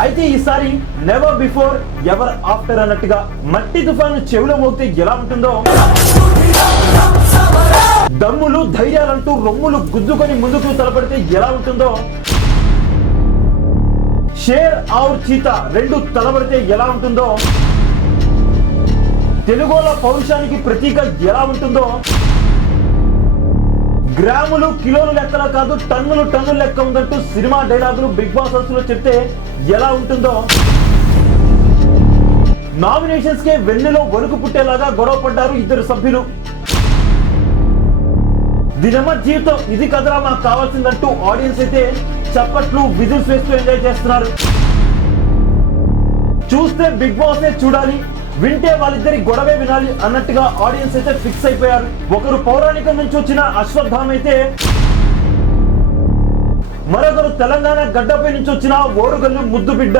అయితే ఈసారి never before ever after అన్నట్టుగా మట్టి తుఫాను చెవిలో మోగితే ఎలా ఉంటుందో? దమ్ములు ధైర్యాలంటూ రొమ్ములు గుద్దుకొని ముందుకు తలపడితే ఎలా ఉంటుందో? షేర్ ఆర్ చీత రెండు తలబడితే ఎలా ఉంటుందో? తెలుగుల పౌరుషానికి ప్రతీక ఎలా ఉంటుందో? గ్రాములు కిలోలు లెక్కల కాదు టన్నులు టన్నులు లెక్క ఉందంటూ సినిమా డైలాగులు బిగ్ బాస్ హౌస్లో చెప్తే ఎలా ఉంటుందో? నామినేషన్స్ కే వెన్నెలో వణుకు పుట్టేలాగా గొడవ పడ్డారు ఇద్దరు సభ్యులు. దినమ జీవితం ఇది కదరా మాకు కావాల్సిందంటూ ఆడియన్స్ అయితే చప్పట్లు విజిల్స్ వేస్తూ ఎంజాయ్ చేస్తున్నారు. చూస్తే బిగ్ బాస్ చూడాలి. వింటే వాళ్ళిద్దరి గొడవే వినాలి అన్నట్టుగా ఆడియన్స్ అయితే ఫిక్స్ అయిపోయారు. ఒకరు పౌరాణికం నుంచి వచ్చిన అశ్వత్థామ అయితే మరొకరు తెలంగాణ గడ్డపై నుంచి వచ్చిన ఓరుగల్లు ముద్దు బిడ్డ.